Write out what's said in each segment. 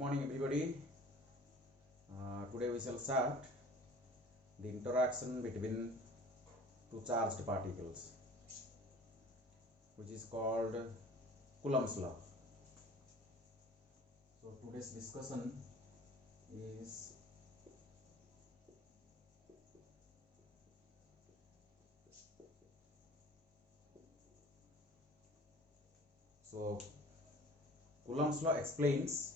morning everybody. Today we shall start the interaction between two charged particles, which is called Coulomb's law. So today's discussion is Coulomb's law explains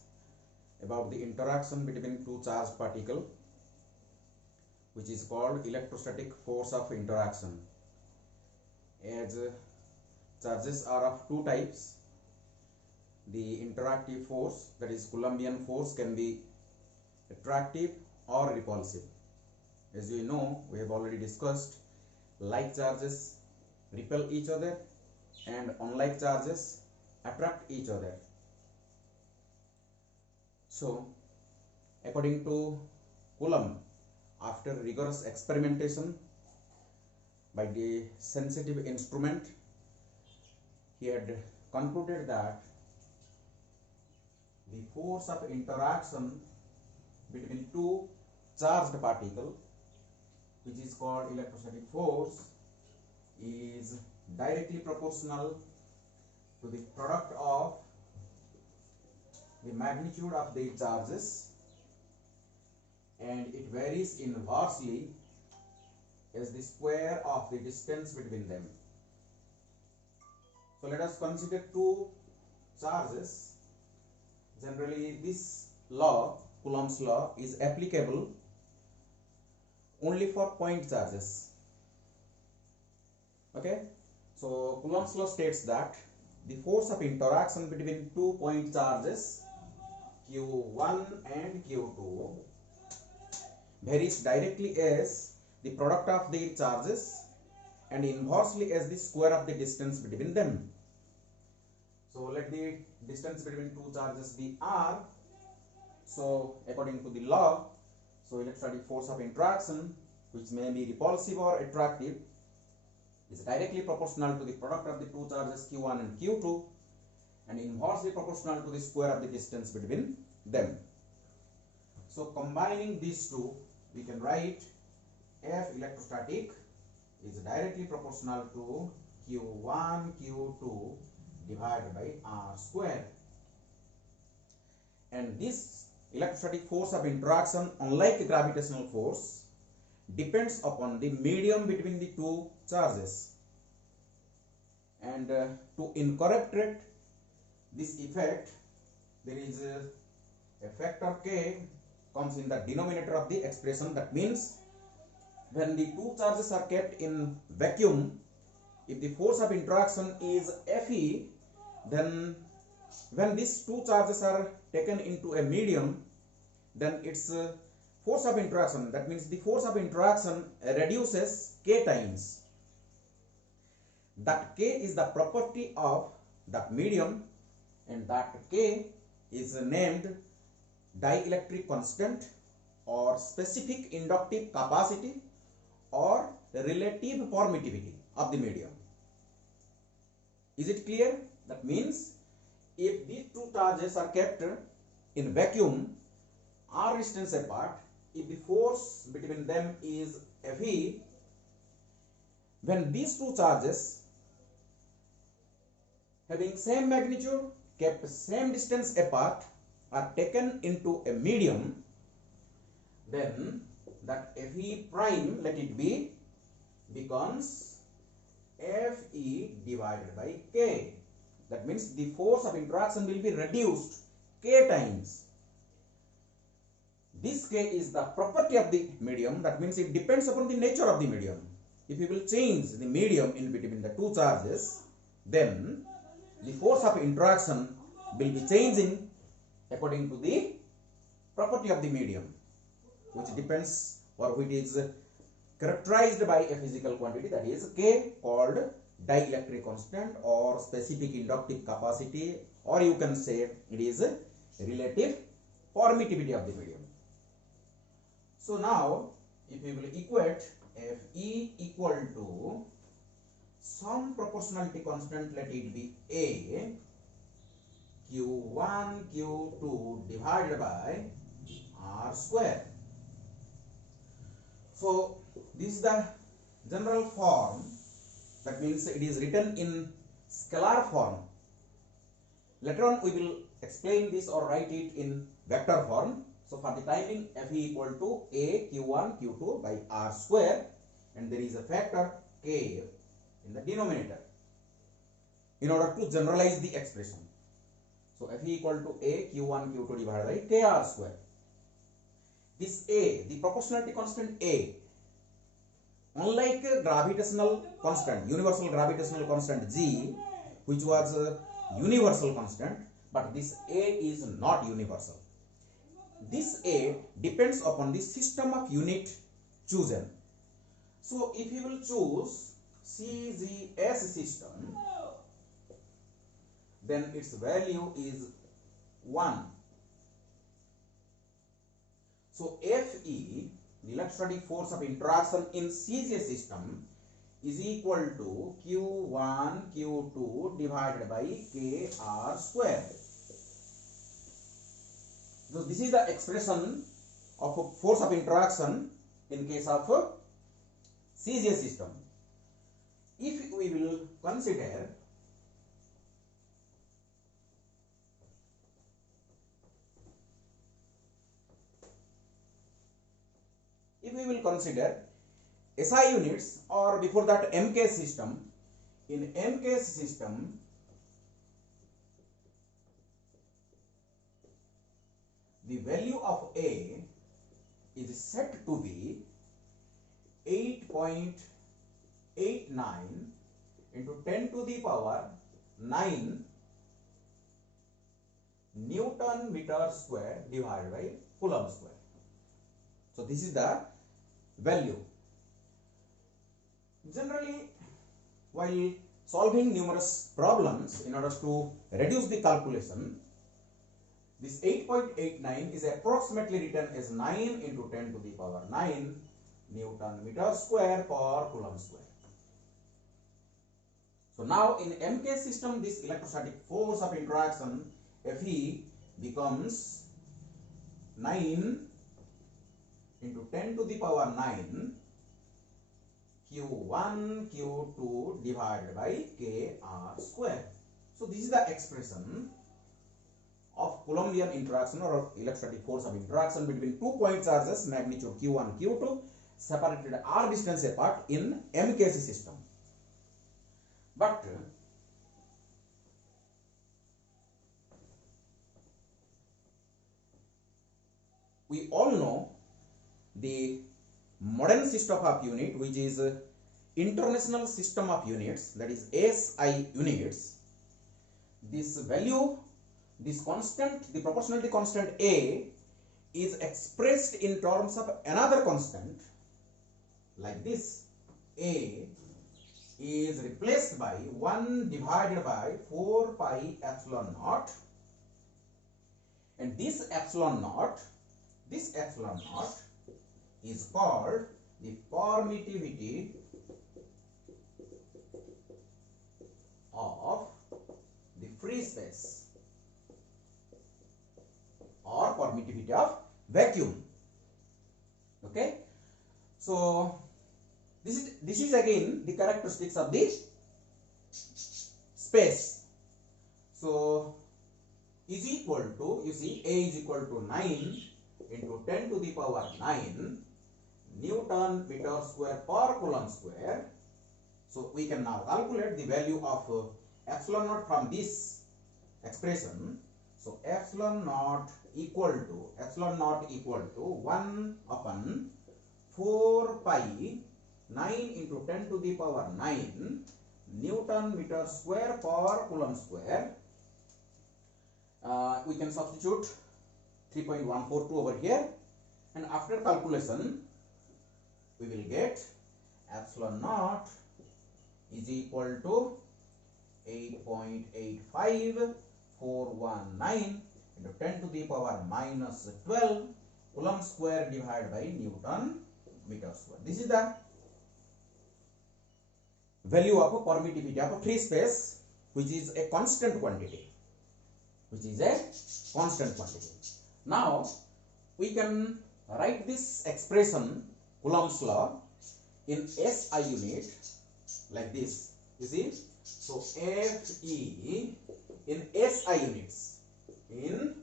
about the interaction between two charged particles, which is called electrostatic force of interaction. As charges are of two types, the interactive force, that is Coulombian force, can be attractive or repulsive. As you know, we have already discussed, like charges repel each other and unlike charges attract each other. So, according to Coulomb, after rigorous experimentation by the sensitive instrument, he had concluded that the force of interaction between two charged particles, which is called electrostatic force, is directly proportional to the product of the magnitude of the charges, and it varies inversely as the square of the distance between them. So let us consider two charges. Generally, this law, Coulomb's law, is applicable only for point charges. Okay, so Coulomb's law states that the force of interaction between two point charges Q1 and Q2 varies directly as the product of the charges and inversely as the square of the distance between them. So let the distance between two charges be R. So according to the law, so electrostatic force of interaction, which may be repulsive or attractive, is directly proportional to the product of the two charges Q1 and Q2 and inversely proportional to the square of the distance between them. So combining these two, we can write F electrostatic is directly proportional to Q1 Q2 divided by R square. And this electrostatic force of interaction, unlike gravitational force, depends upon the medium between the two charges. And to incorporate this effect, there is a factor K comes in the denominator of the expression. That means when the two charges are kept in vacuum, if the force of interaction is Fe, then when these two charges are taken into a medium, then its force of interaction, that means the force of interaction, reduces K times. That K is the property of that medium, and that K is named dielectric constant or specific inductive capacity or relative permittivity of the medium. Is it clear? That means if these two charges are kept in vacuum, r distance apart, if the force between them is Fe, when these two charges having same magnitude, kept same distance apart, are taken into a medium, then that Fe prime, let it be, becomes Fe divided by K. That means the force of interaction will be reduced K times. This K is the property of the medium. That means it depends upon the nature of the medium. If you will change the medium in between the two charges, then the force of interaction will be changing according to the property of the medium, which depends or which is characterized by a physical quantity, that is K, called dielectric constant or specific inductive capacity, or you can say it is relative permittivity of the medium. So now if we will equate Fe equal to some proportionality constant, let it be A, Q1 Q2 divided by R square. So this is the general form, that means it is written in scalar form. Later on we will explain this or write it in vector form. So for the time being, F equal to A Q1 Q2 by R square, and there is a factor K in the denominator in order to generalize the expression. So F equal to A Q1 Q2 divided by K R square. This A, the proportionality constant A, unlike gravitational constant, universal gravitational constant G, which was a universal constant, but this A is not universal. This A depends upon the system of unit chosen. So if you will choose CGS system, then its value is 1. So Fe, the electrostatic force of interaction in CGS system, is equal to Q1 Q2 divided by Kr square. So this is the expression of force of interaction in case of CGS system. If we will consider SI units, or before that MK system, in MK system the value of A is set to be 8.89 into 10 to the power 9 Newton meter square divided by Coulomb square. So this is the value. Generally, while solving numerous problems in order to reduce the calculation, this 8.89 is approximately written as 9 into 10 to the power 9 Newton meter square per Coulomb square. So now in MK system, this electrostatic force of interaction Fe becomes 9 into 10 to the power 9 Q1 Q2 divided by Kr square. So this is the expression of Coulombian interaction or electrostatic force of interaction between 2 point charges magnitude Q1 Q2 separated r distance apart in MKC system. But we all know the modern system of unit, which is International System of Units, that is SI units. This value, this constant, the proportionality constant A, is expressed in terms of another constant like this. A is replaced by 1 divided by 4 pi epsilon naught, and this epsilon naught is called the permittivity of the free space or permittivity of vacuum. Okay, so this is again the characteristics of this space. So is equal to, you see, A is equal to 9 into 10 to the power 9 Newton meter square per Coulomb square. So we can now calculate the value of epsilon naught from this expression. So epsilon naught equal to 1 upon 4 pi 9 into 10 to the power 9 Newton meter square per Coulomb square. We can substitute 3.142 over here, and after calculation we will get epsilon naught is equal to 8.85419 into 10 to the power minus 12 Coulomb square divided by Newton meter square. This is the value of a permittivity of a free space, which is a constant quantity, which is a constant quantity. Now we can write this expression, Coulomb's law, in SI unit like this. You see, so Fe in SI units, in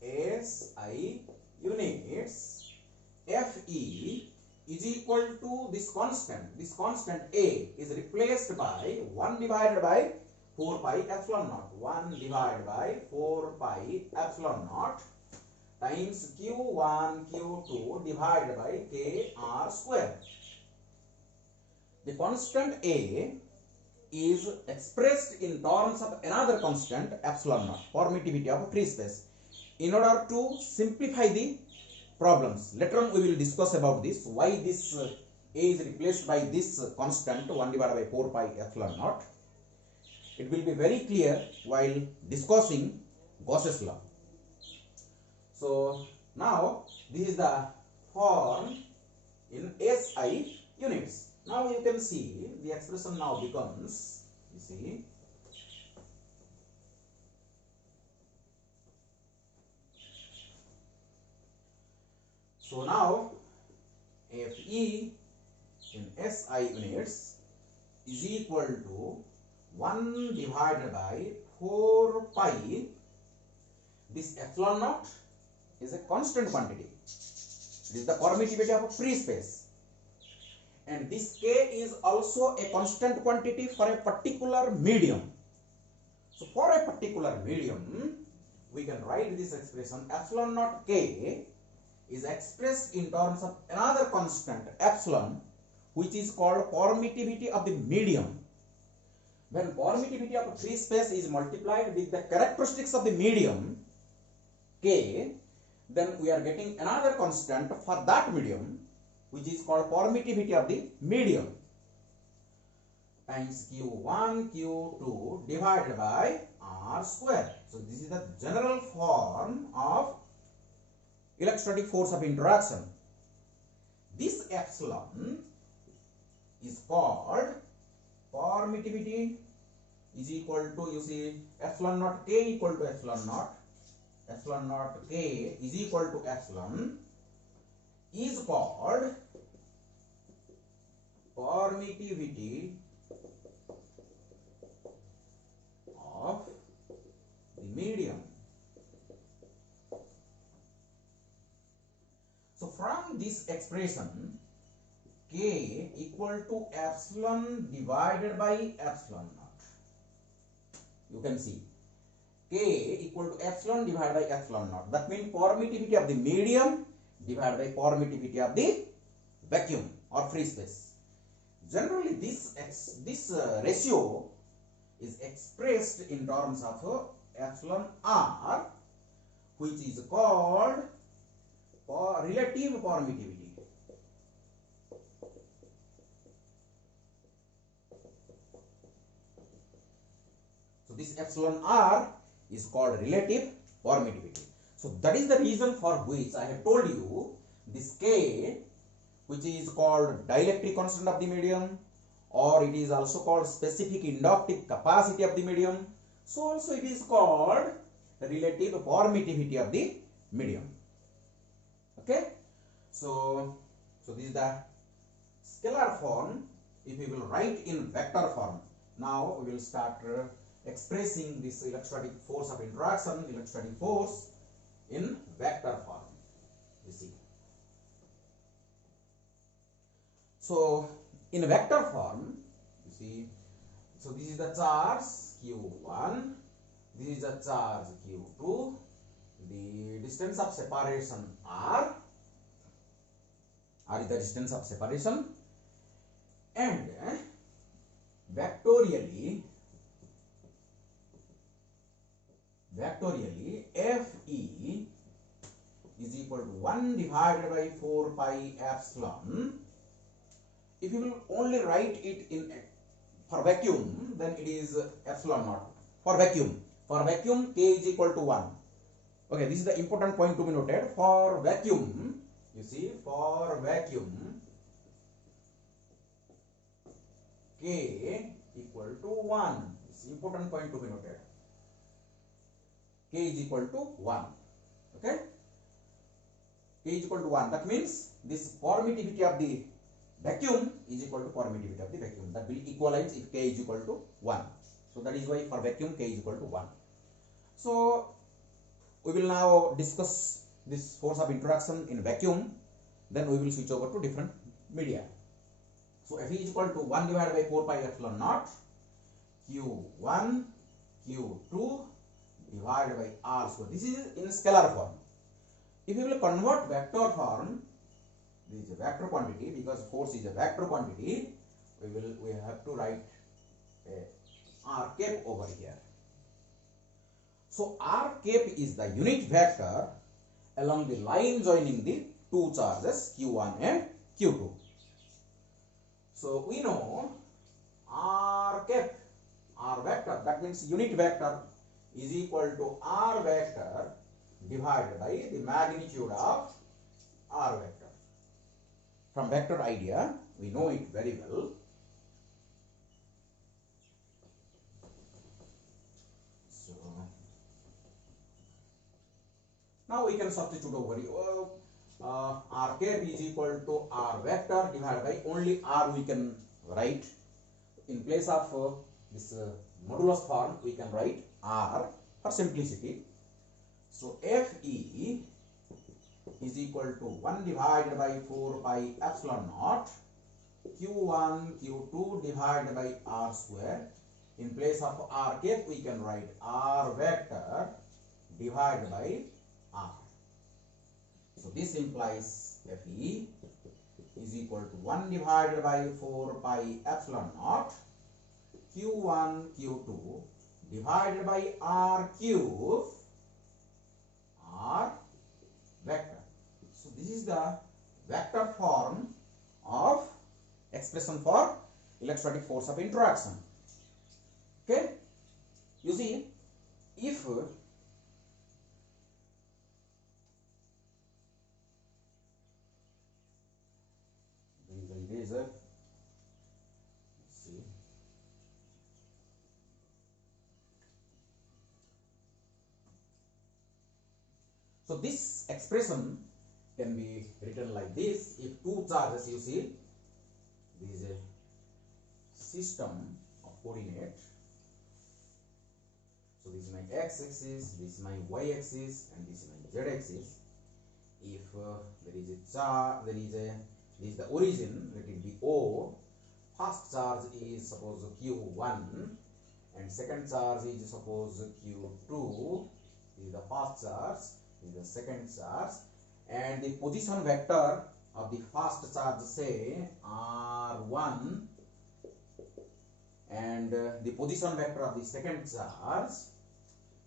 SI units, Fe is equal to this constant. This constant A is replaced by 1 divided by 4 pi epsilon naught. 1 divided by 4 pi epsilon naught times Q1 Q2 divided by Kr square. The constant A is expressed in terms of another constant epsilon naught, permittivity of free space. In order to simplify the problems, later on we will discuss about this, why this A is replaced by this constant 1 divided by 4 pi epsilon naught. It will be very clear while discussing Gauss's law. So now this is the form in SI units. Now you can see the expression now becomes, you see, so now Fe in SI units is equal to 1 divided by 4 pi. This epsilon naught is a constant quantity. It is the permittivity of a free space. And this K is also a constant quantity for a particular medium. So for a particular medium, we can write this expression, epsilon naught K is expressed in terms of another constant epsilon, which is called permittivity of the medium. When permittivity of a free space is multiplied with the characteristics of the medium K, then we are getting another constant for that medium, which is called permittivity of the medium, times Q1 Q2 divided by R square. So this is the general form of electrostatic force of interaction. This epsilon is called permittivity, is equal to, you see, epsilon naught K equal to epsilon naught K is equal to epsilon, is called permittivity of the medium. So from this expression, K equal to epsilon divided by epsilon naught, you can see K equal to epsilon divided by epsilon naught. That means permittivity of the medium divided by permittivity of the vacuum or free space. Generally, this ratio is expressed in terms of epsilon R, which is called relative permittivity. So this epsilon R is called relative permittivity. So that is the reason for which I have told you this K, which is called dielectric constant of the medium, or it is also called specific inductive capacity of the medium. So also it is called relative permittivity of the medium. Okay. So this is the scalar form. If we will write in vector form, now we will start expressing this electrostatic force of interaction, electrostatic force in vector form. You see. So in vector form, you see, so this is the charge Q1, this is the charge Q2, the distance of separation R is the distance of separation, and vectorially Fe is equal to 1 divided by 4 pi epsilon. If you will only write it in for vacuum, then it is epsilon naught. For vacuum K is equal to 1. Okay, this is the important point to be noted. For vacuum, you see, for vacuum K equal to 1. This is important point to be noted. k is equal to 1. Okay, k is equal to 1. That means this permittivity of the vacuum is equal to permittivity of the vacuum. That will equalize if k is equal to 1. So that is why for vacuum k is equal to 1. So we will now discuss this force of interaction in vacuum. Then we will switch over to different media. So F is equal to 1 divided by 4 pi epsilon naught Q1 Q2 divided by R square. This is in scalar form. If you will convert vector form, this is a vector quantity, because force is a vector quantity, we have to write a R cap over here. So R cap is the unit vector along the line joining the two charges Q1 and Q2. So we know R cap, R vector, that means unit vector, is equal to R vector divided by the magnitude of R vector. From vector idea, we know it very well. So now we can substitute over here. R cap is equal to R vector divided by only R we can write. In place of this modulus form, we can write R for simplicity. So Fe is equal to 1 divided by 4 pi epsilon naught Q1 Q2 divided by R square. In place of R cap, we can write R vector divided by R. So this implies Fe is equal to 1 divided by 4 pi epsilon naught Q1 Q2 divided by R cube R vector. So this is the vector form of expression for electrostatic force of interaction. Okay, you see, if eraser, see, so this expression can be written like this. If two charges, you see, this is a system of coordinate. So this is my x-axis, this is my y-axis, and this is my z-axis. If there is a charge, this is the origin, let it be O. First charge is suppose Q1, and second charge is suppose Q2. This is the first charge, this is the second charge, and the position vector of the first charge, say R1, and the position vector of the second charge,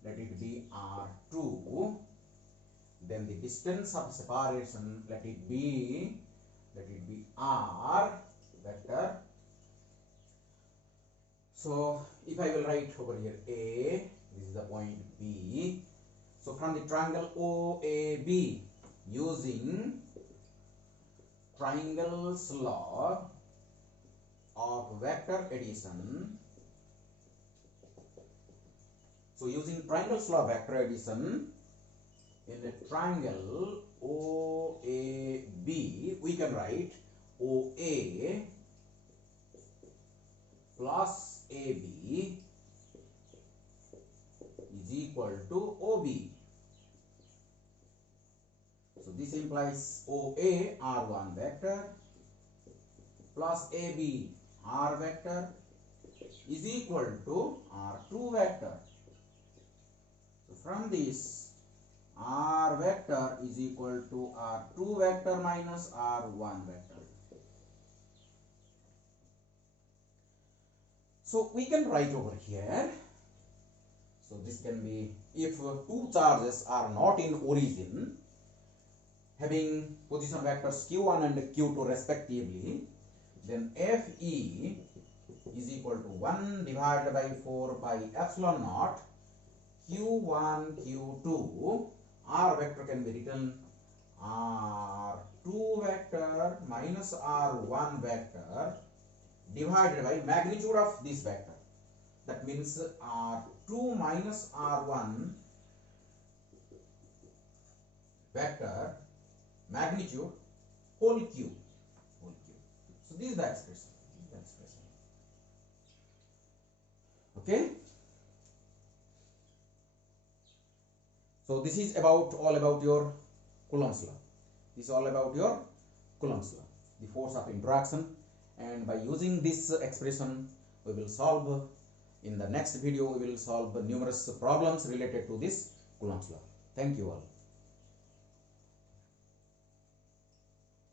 let it be R2. Then the distance of separation, let it be R vector. So if I will write over here A, this is the point B. So from the triangle OAB, using triangle's law of vector addition, so using triangle's law of vector addition, in a triangle OAB, we can write OA plus AB is equal to OB. So this implies OA R1 vector plus AB R vector is equal to R2 vector. So from this, R vector is equal to R2 vector minus R1 vector. So we can write over here. So this can be, if two charges are not in origin, having position vectors Q1 and Q2 respectively, then Fe is equal to 1 divided by 4 pi epsilon naught Q1 Q2. R vector can be written R2 vector minus R1 vector divided by magnitude of this vector. That means R2 minus R1 vector magnitude whole cube. So this is the expression. Okay. So this is about all about your Coulomb's law. This is all about your Coulomb's law, the force of interaction. And by using this expression, we will solve, in the next video we will solve numerous problems related to this Coulomb's law. Thank you all.